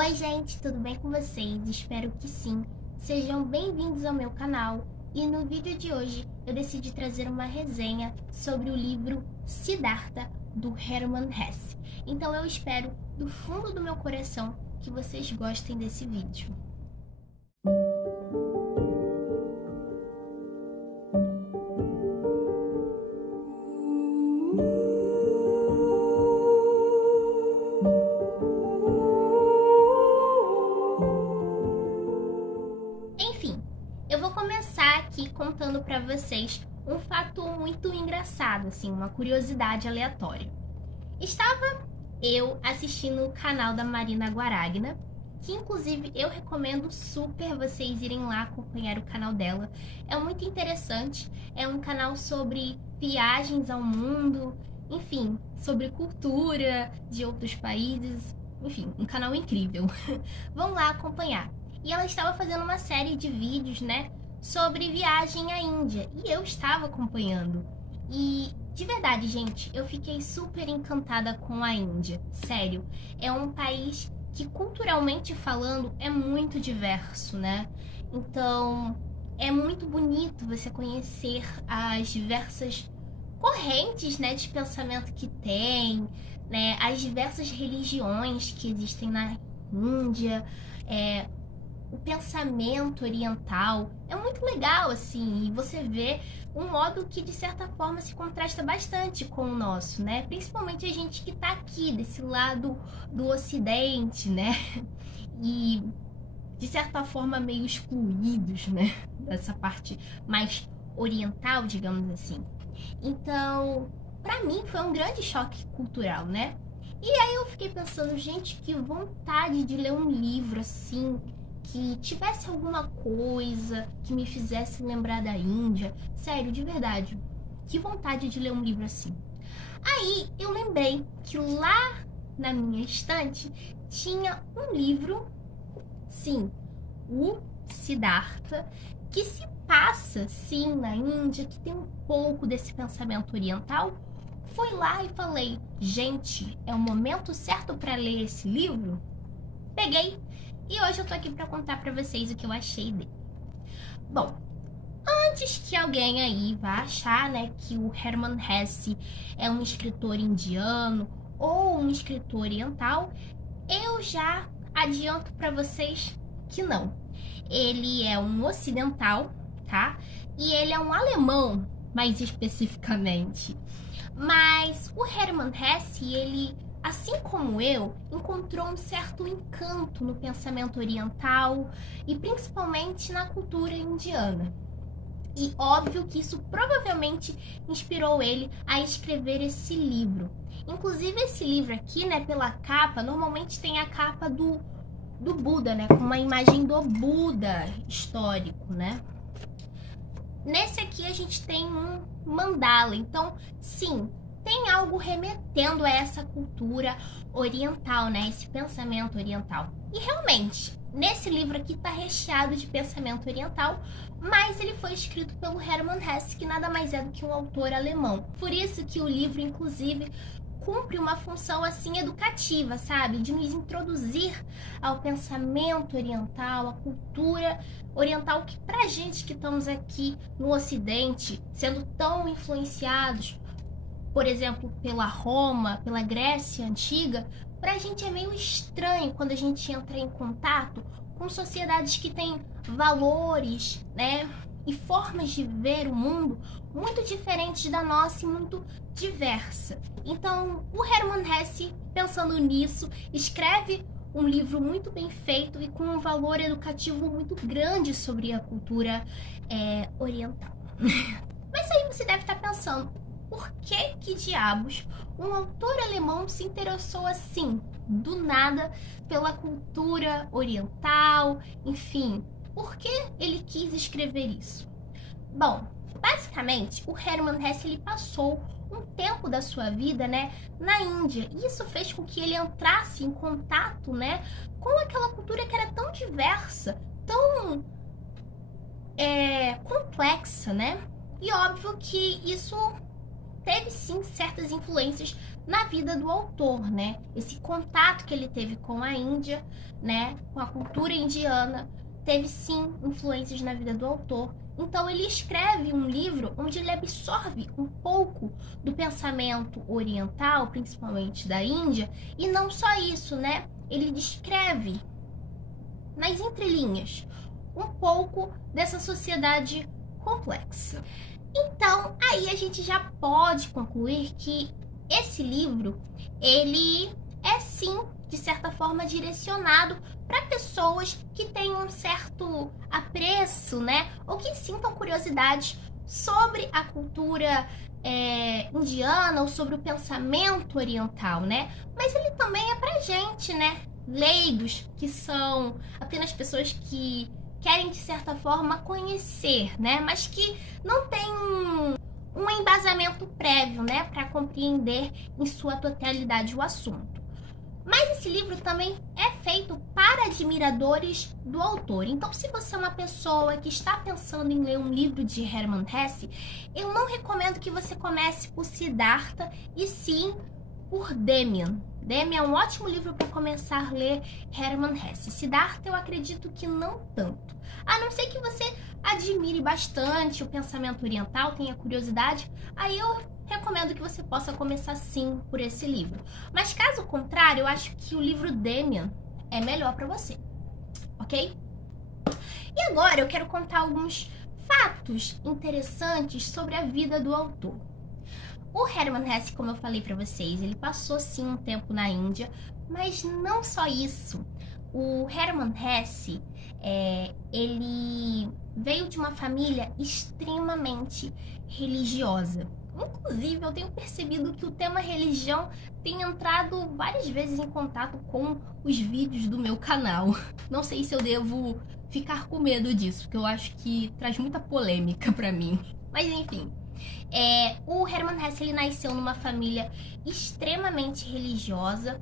Oi gente, tudo bem com vocês? Espero que sim. Sejam bem-vindos ao meu canal e no vídeo de hoje eu decidi trazer uma resenha sobre o livro Siddhartha, do Hermann Hesse. Então eu espero do fundo do meu coração que vocês gostem desse vídeo. Eu vou começar aqui contando pra vocês um fato muito engraçado, assim, uma curiosidade aleatória. Estava eu assistindo o canal da Marina Guaragna, que inclusive eu recomendo super vocês irem lá acompanhar o canal dela. É muito interessante, é um canal sobre viagens ao mundo, enfim, sobre cultura de outros países, enfim, um canal incrível. Vão lá acompanhar. E ela estava fazendo uma série de vídeos, né, sobre viagem à Índia. E eu estava acompanhando. E, de verdade, gente, eu fiquei super encantada com a Índia. Sério, é um país que, culturalmente falando, é muito diverso, né? Então, é muito bonito você conhecer as diversas correntes, né, de pensamento que tem, né, as diversas religiões que existem na Índia, o pensamento oriental. É muito legal, assim, e você vê um modo que, de certa forma, se contrasta bastante com o nosso, né? Principalmente a gente que tá aqui, desse lado do Ocidente, né? E, de certa forma, meio excluídos, né? Dessa parte mais oriental, digamos assim. Então, pra mim, foi um grande choque cultural, né? E aí eu fiquei pensando, gente, que vontade de ler um livro, assim, que tivesse alguma coisa que me fizesse lembrar da Índia. Sério, de verdade, que vontade de ler um livro assim. Aí eu lembrei que lá na minha estante tinha um livro, sim, o Siddhartha, que se passa, sim, na Índia, que tem um pouco desse pensamento oriental. Fui lá e falei, gente, é o momento certo para ler esse livro? Peguei. E hoje eu tô aqui pra contar pra vocês o que eu achei dele. Bom, antes que alguém aí vá achar, né, que o Hermann Hesse é um escritor indiano ou um escritor oriental, eu já adianto pra vocês que não. Ele é um ocidental, tá? E ele é um alemão, mais especificamente. Mas o Hermann Hesse, ele, assim como eu, encontrou um certo encanto no pensamento oriental e principalmente na cultura indiana. E óbvio que isso provavelmente inspirou ele a escrever esse livro. Inclusive esse livro aqui, né, pela capa, normalmente tem a capa do Buda, né, com uma imagem do Buda histórico, né? Nesse aqui a gente tem um mandala, então sim, tem algo remetendo a essa cultura oriental, né? Esse pensamento oriental. E realmente, nesse livro aqui tá recheado de pensamento oriental, mas ele foi escrito pelo Hermann Hesse, que nada mais é do que um autor alemão. Por isso que o livro, inclusive, cumpre uma função assim educativa, sabe? De nos introduzir ao pensamento oriental, à cultura oriental, que pra gente que estamos aqui no Ocidente, sendo tão influenciados, por exemplo, pela Roma, pela Grécia Antiga, pra gente é meio estranho quando a gente entra em contato com sociedades que têm valores, né? E formas de ver o mundo muito diferentes da nossa e muito diversa. Então, o Hermann Hesse, pensando nisso, escreve um livro muito bem feito e com um valor educativo muito grande sobre a cultura oriental. Mas aí você deve estar pensando, por que diabos um autor alemão se interessou assim, do nada, pela cultura oriental, enfim, por que ele quis escrever isso? Bom, basicamente, o Hermann Hesse, ele passou um tempo da sua vida, né, na Índia. E isso fez com que ele entrasse em contato, né, com aquela cultura que era tão diversa, tão complexa, né? E óbvio que isso teve sim certas influências na vida do autor, né? Esse contato que ele teve com a Índia, né, com a cultura indiana, teve sim influências na vida do autor. Então ele escreve um livro onde ele absorve um pouco do pensamento oriental, principalmente da Índia, e não só isso, né? Ele descreve nas entrelinhas um pouco dessa sociedade complexa. Então, aí a gente já pode concluir que esse livro, ele é sim, de certa forma, direcionado para pessoas que têm um certo apreço, né? Ou que sintam curiosidade sobre a cultura indiana ou sobre o pensamento oriental, né? Mas ele também é pra gente, né? Leigos, que são apenas pessoas que querem, de certa forma, conhecer, né? Mas que não tem um embasamento prévio, né? Para compreender em sua totalidade o assunto. Mas esse livro também é feito para admiradores do autor. Então, se você é uma pessoa que está pensando em ler um livro de Hermann Hesse, eu não recomendo que você comece por Siddhartha e sim por Demian. Demian é um ótimo livro para começar a ler Hermann Hesse. Siddhartha eu acredito que não tanto. A não ser que você admire bastante o pensamento oriental, tenha curiosidade, aí eu recomendo que você possa começar sim por esse livro. Mas caso contrário, eu acho que o livro Demian é melhor para você, ok? E agora eu quero contar alguns fatos interessantes sobre a vida do autor. O Hermann Hesse, como eu falei para vocês, ele passou sim um tempo na Índia, mas não só isso. O Hermann Hesse, ele veio de uma família extremamente religiosa. Inclusive, eu tenho percebido que o tema religião tem entrado várias vezes em contato com os vídeos do meu canal. Não sei se eu devo ficar com medo disso, porque eu acho que traz muita polêmica para mim. Mas enfim, o Hermann Hesse ele nasceu numa família extremamente religiosa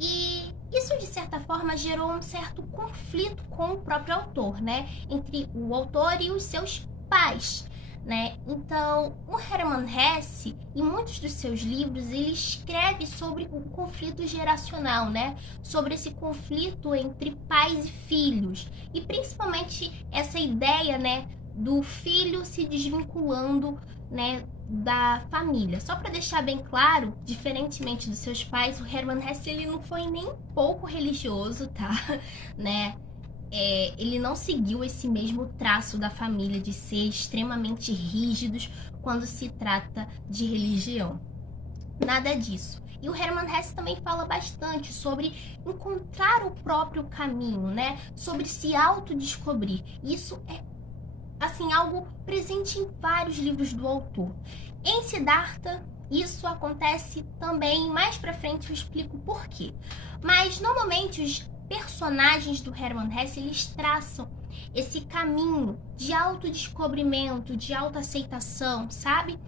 e isso, de certa forma, gerou um certo conflito com o próprio autor, né? Entre o autor e os seus pais, né? Então, o Hermann Hesse, em muitos dos seus livros, ele escreve sobre o conflito geracional, né? Sobre esse conflito entre pais e filhos. E principalmente essa ideia, né, do filho se desvinculando, né, da família. Só para deixar bem claro, diferentemente dos seus pais, o Hermann Hesse ele não foi nem um pouco religioso, tá? Né? Ele não seguiu esse mesmo traço da família de ser extremamente rígidos quando se trata de religião. Nada disso. E o Hermann Hesse também fala bastante sobre encontrar o próprio caminho, né? Sobre se autodescobrir. Isso é assim, algo presente em vários livros do autor. Em Siddhartha, isso acontece também. Mais pra frente eu explico por quê. Mas, normalmente, os personagens do Hermann Hesse, eles traçam esse caminho de autodescobrimento, de autoaceitação, sabe?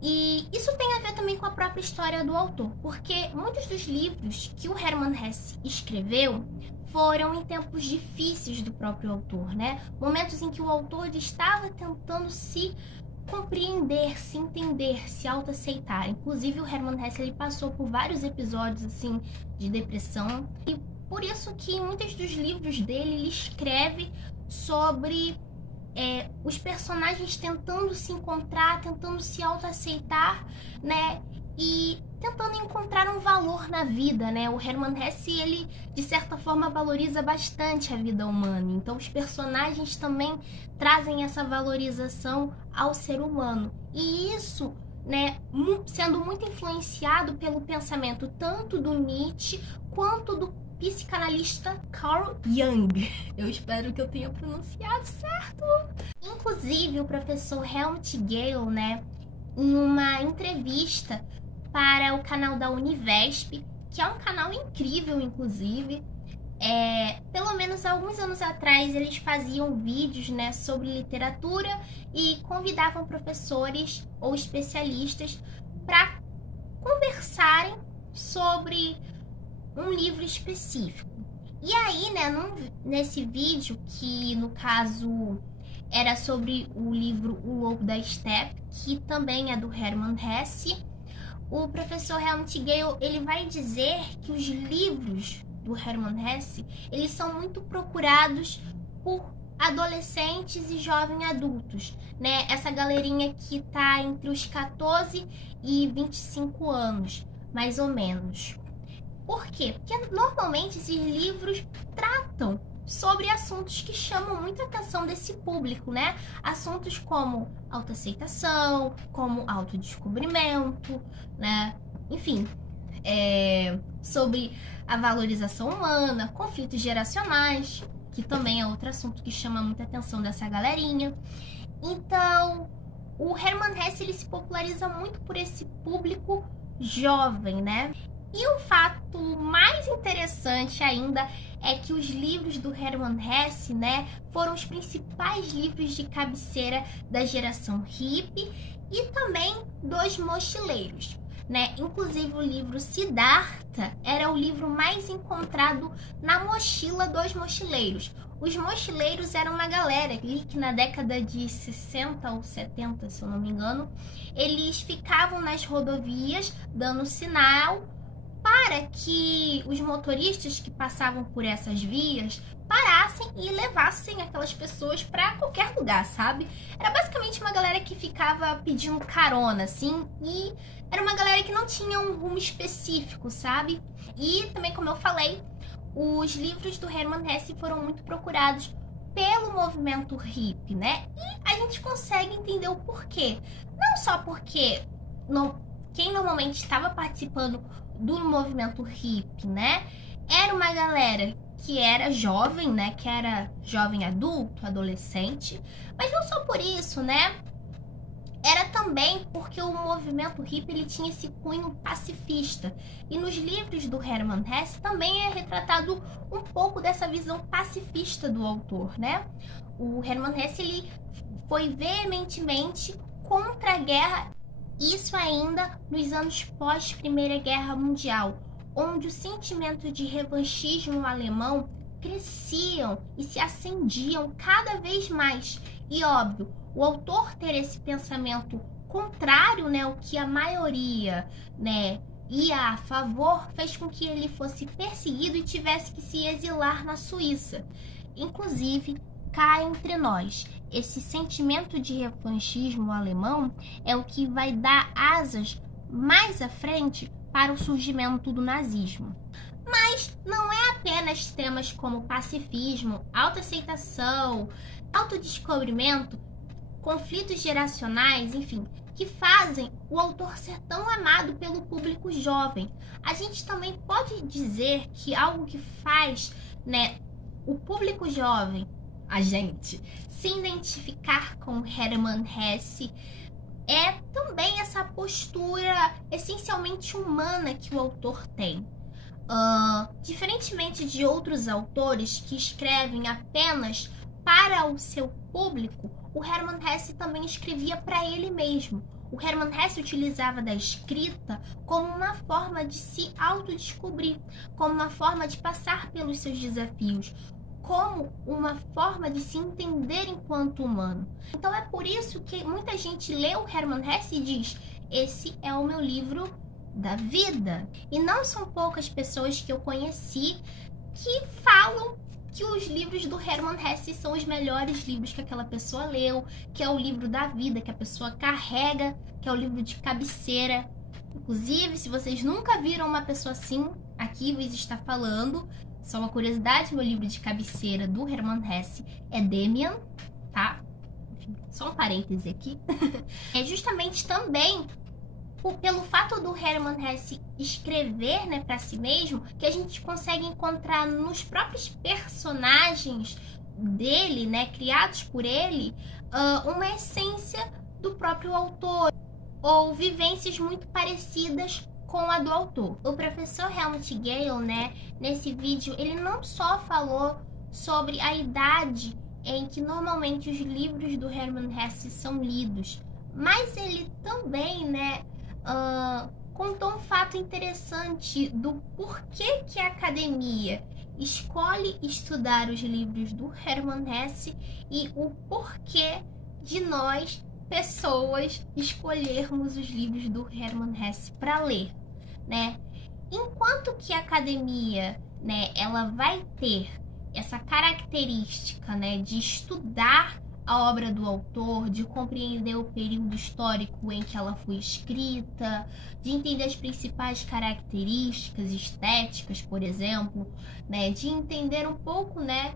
E isso tem a ver também com a própria história do autor, porque muitos dos livros que o Hermann Hesse escreveu foram em tempos difíceis do próprio autor, né? Momentos em que o autor estava tentando se compreender, se entender, se autoaceitar. Inclusive, o Hermann Hesse ele passou por vários episódios assim de depressão e por isso que em muitos dos livros dele ele escreve sobre os personagens tentando se encontrar, tentando se autoaceitar, né? E tentando encontrar um valor na vida, né? O Hermann Hesse, ele, de certa forma, valoriza bastante a vida humana. Então, os personagens também trazem essa valorização ao ser humano. E isso, né, sendo muito influenciado pelo pensamento tanto do Nietzsche quanto do psicanalista Carl Jung. Eu espero que eu tenha pronunciado certo. Inclusive, o professor Helmut Gale, né, em uma entrevista para o canal da Univesp, que é um canal incrível, inclusive. Pelo menos alguns anos atrás, eles faziam vídeos, né, sobre literatura e convidavam professores ou especialistas para conversarem sobre um livro específico. E aí, né, nesse vídeo, que no caso era sobre o livro O Lobo da Steppe, que também é do Hermann Hesse. O professor Helmut Gale, ele vai dizer que os livros do Hermann Hesse, eles são muito procurados por adolescentes e jovens adultos, né? Essa galerinha que tá entre os 14 e 25 anos, mais ou menos. Por quê? Porque normalmente esses livros tratam sobre assuntos que chamam muita atenção desse público, né? Assuntos como autoaceitação, como autodescobrimento, né? Enfim, sobre a valorização humana, conflitos geracionais, que também é outro assunto que chama muita atenção dessa galerinha. Então, o Hermann Hesse, ele se populariza muito por esse público jovem, né? E um fato mais interessante ainda é que os livros do Hermann Hesse, né, foram os principais livros de cabeceira da geração hippie e também dos mochileiros, né? Inclusive o livro Siddhartha era o livro mais encontrado na mochila dos mochileiros. Os mochileiros eram uma galera que na década de 60 ou 70, se eu não me engano, eles ficavam nas rodovias dando sinal para que os motoristas que passavam por essas vias parassem e levassem aquelas pessoas para qualquer lugar, sabe? Era basicamente uma galera que ficava pedindo carona, assim, e era uma galera que não tinha um rumo específico, sabe? E também, como eu falei, os livros do Hermann Hesse foram muito procurados pelo movimento hippie, né? E a gente consegue entender o porquê. Não só porque quem normalmente estava participando do movimento hippie, né, era uma galera que era jovem, né, que era jovem adulto, adolescente, mas não só por isso, né, era também porque o movimento hippie, ele tinha esse cunho pacifista, e nos livros do Hermann Hesse também é retratado um pouco dessa visão pacifista do autor, né. O Hermann Hesse, ele foi veementemente contra a guerra. Isso ainda nos anos pós-Primeira Guerra Mundial, onde o sentimento de revanchismo alemão cresciam e se acendiam cada vez mais. E óbvio, o autor ter esse pensamento contrário, né, o que a maioria, né, ia a favor, fez com que ele fosse perseguido e tivesse que se exilar na Suíça. Inclusive, cá entre nós, esse sentimento de revanchismo alemão é o que vai dar asas mais à frente para o surgimento do nazismo. Mas não é apenas temas como pacifismo, autoaceitação, autodescobrimento, conflitos geracionais, enfim, que fazem o autor ser tão amado pelo público jovem. A gente também pode dizer que algo que faz, né, o público jovem, a gente, se identificar com Hermann Hesse é também essa postura essencialmente humana que o autor tem. Diferentemente de outros autores que escrevem apenas para o seu público, o Hermann Hesse também escrevia para ele mesmo. O Hermann Hesse utilizava da escrita como uma forma de se autodescobrir, como uma forma de passar pelos seus desafios, como uma forma de se entender enquanto humano. Então é por isso que muita gente lê o Hermann Hesse e diz: esse é o meu livro da vida. E não são poucas pessoas que eu conheci que falam que os livros do Hermann Hesse são os melhores livros que aquela pessoa leu, que é o livro da vida, que a pessoa carrega, que é o livro de cabeceira. Inclusive, se vocês nunca viram uma pessoa assim, aqui Luiz está falando. Só uma curiosidade, meu livro de cabeceira do Hermann Hesse é Demian, tá? Enfim, só um parêntese aqui. É justamente também pelo fato do Hermann Hesse escrever, né, para si mesmo, que a gente consegue encontrar nos próprios personagens dele, né, criados por ele, uma essência do próprio autor, ou vivências muito parecidas com a do autor. O professor Helmut Gale, né, nesse vídeo, ele não só falou sobre a idade em que normalmente os livros do Hermann Hesse são lidos, mas ele também, né, contou um fato interessante do porquê que a academia escolhe estudar os livros do Hermann Hesse e o porquê de nós, pessoas, escolhermos os livros do Hermann Hesse para ler, né? Enquanto que a academia, né, ela vai ter essa característica, né, de estudar a obra do autor, de compreender o período histórico em que ela foi escrita, de entender as principais características estéticas, por exemplo, né, de entender um pouco, né,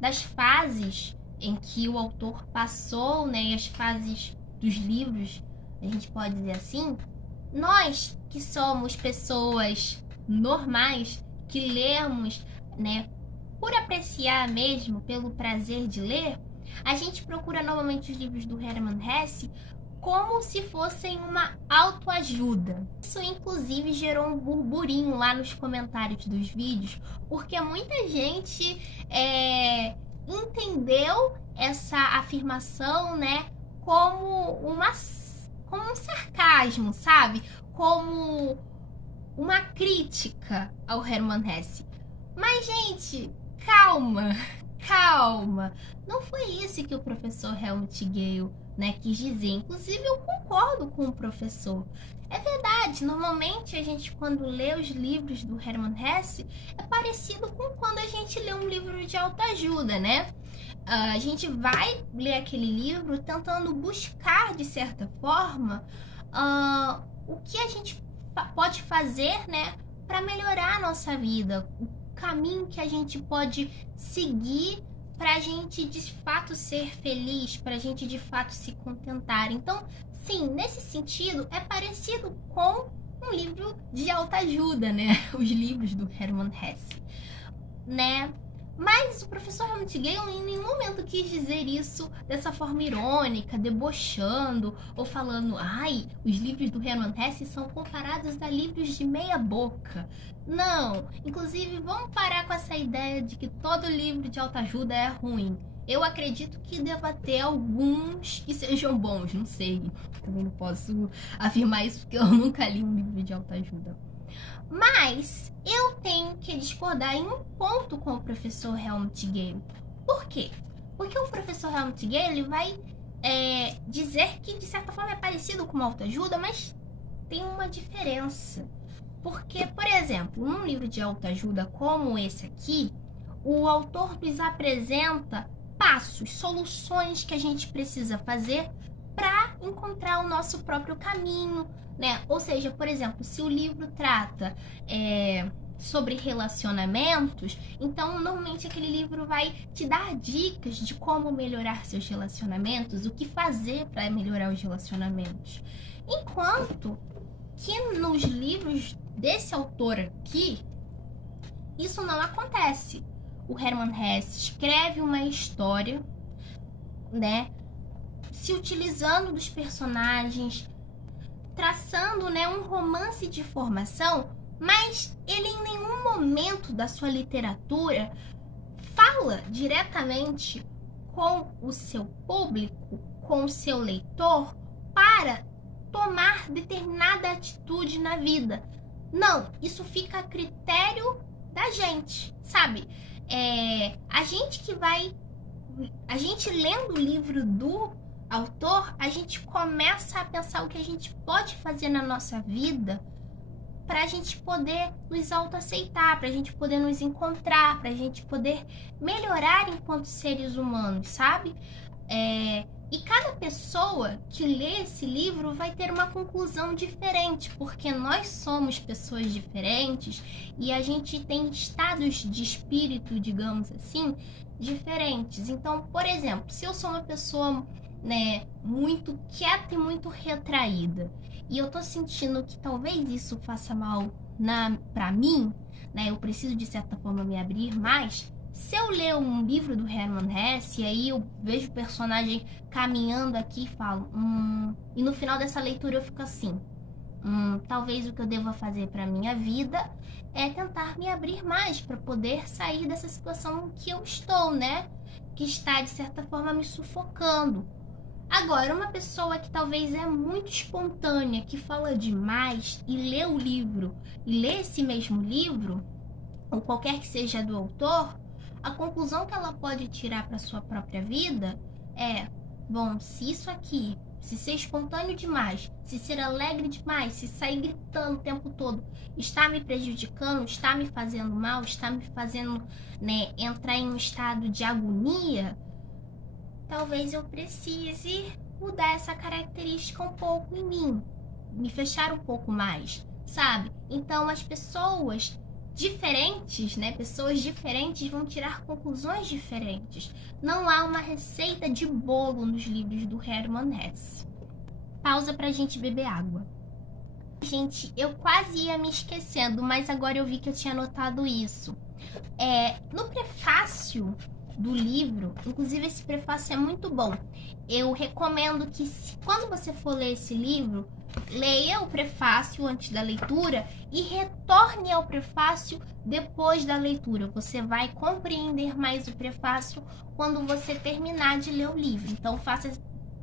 das fases em que o autor passou, né, e as fases dos livros, a gente pode dizer assim. Nós que somos pessoas normais, que lemos, né, por apreciar mesmo, pelo prazer de ler, a gente procura novamente os livros do Hermann Hesse como se fossem uma autoajuda. Isso, inclusive, gerou um burburinho lá nos comentários dos vídeos, porque muita gente entendeu essa afirmação, né, como um sarcasmo, sabe? Como uma crítica ao Hermann Hesse. Mas, gente, calma. Não foi isso que o professor Helmut Gale, né, quis dizer. Inclusive, eu concordo com o professor. É verdade, normalmente a gente, quando lê os livros do Hermann Hesse, é parecido com quando a gente lê um livro de autoajuda, né? A gente vai ler aquele livro tentando buscar, de certa forma, o que a gente pode fazer, né, para melhorar a nossa vida, o caminho que a gente pode seguir para a gente de fato ser feliz, para a gente de fato se contentar. Então, sim, nesse sentido, é parecido com um livro de autoajuda, né? Os livros do Hermann Hesse, né? Mas o professor Helmut Gale em nenhum momento quis dizer isso dessa forma irônica, debochando ou falando, os livros do Hermann Hesse são comparados a livros de meia boca. Não, inclusive vamos parar com essa ideia de que todo livro de autoajuda é ruim. Eu acredito que deva ter alguns que sejam bons, não sei. Também não posso afirmar isso porque eu nunca li um livro de autoajuda. Mas eu tenho que discordar em um ponto com o professor Helmut Gale. Por quê? Porque o professor Helmut Gale vai dizer que de certa forma é parecido com uma autoajuda, mas tem uma diferença. Porque, por exemplo, num livro de autoajuda como esse aqui, o autor nos apresenta passos, soluções que a gente precisa fazer para encontrar o nosso próprio caminho, né? Ou seja, por exemplo, se o livro trata sobre relacionamentos, então normalmente aquele livro vai te dar dicas de como melhorar seus relacionamentos, o que fazer para melhorar os relacionamentos. Enquanto que nos livros desse autor aqui, isso não acontece. O Hermann Hesse escreve uma história, né, se utilizando dos personagens, traçando, né, um romance de formação, mas ele em nenhum momento da sua literatura fala diretamente com o seu público, com o seu leitor, para tomar determinada atitude na vida. Não, isso fica a critério da gente, sabe? A gente lendo o livro do autor, a gente começa a pensar o que a gente pode fazer na nossa vida para a gente poder nos autoaceitar, para a gente poder nos encontrar, para a gente poder melhorar enquanto seres humanos, sabe? E cada pessoa que lê esse livro vai ter uma conclusão diferente, porque nós somos pessoas diferentes e a gente tem estados de espírito, digamos assim, diferentes. Então, por exemplo, se eu sou uma pessoa, né, muito quieta e muito retraída, e eu tô sentindo que talvez isso faça mal pra mim, né, eu preciso de certa forma me abrir mais. Se eu ler um livro do Hermann Hesse, e aí eu vejo o personagem caminhando aqui e falo, e no final dessa leitura eu fico assim, talvez o que eu deva fazer para minha vida é tentar me abrir mais para poder sair dessa situação que eu estou, né? Que está, de certa forma, me sufocando. Agora, uma pessoa que talvez é muito espontânea, que fala demais e lê o livro, e lê esse mesmo livro, ou qualquer que seja do autor, a conclusão que ela pode tirar para sua própria vida é: bom, se isso aqui, se ser espontâneo demais, se ser alegre demais, se sair gritando o tempo todo, está me prejudicando, está me fazendo mal, está me fazendo, né, entrar em um estado de agonia, talvez eu precise mudar essa característica um pouco em mim, me fechar um pouco mais, sabe? Então as pessoas diferentes, né? Pessoas diferentes vão tirar conclusões diferentes. Não há uma receita de bolo nos livros do Hermann Hesse. Pausa pra gente beber água. Gente, eu quase ia me esquecendo, mas agora eu vi que eu tinha anotado isso. No prefácio do livro, inclusive esse prefácio é muito bom. Eu recomendo que, quando você for ler esse livro, leia o prefácio antes da leitura e retorne ao prefácio depois da leitura. Você vai compreender mais o prefácio quando você terminar de ler o livro. Então, faça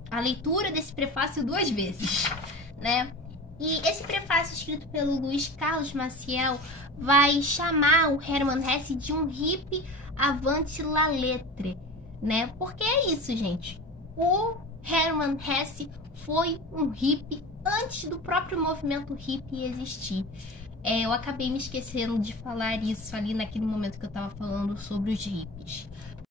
a leitura desse prefácio 2 vezes, né? E esse prefácio escrito pelo Luiz Carlos Maciel vai chamar o Hermann Hesse de um hippie avant la lettre, né? Porque é isso, gente. O Hermann Hesse foi um hippie antes do próprio movimento hippie existir. Eu acabei me esquecendo de falar isso ali naquele momento que eu tava falando sobre os hippies.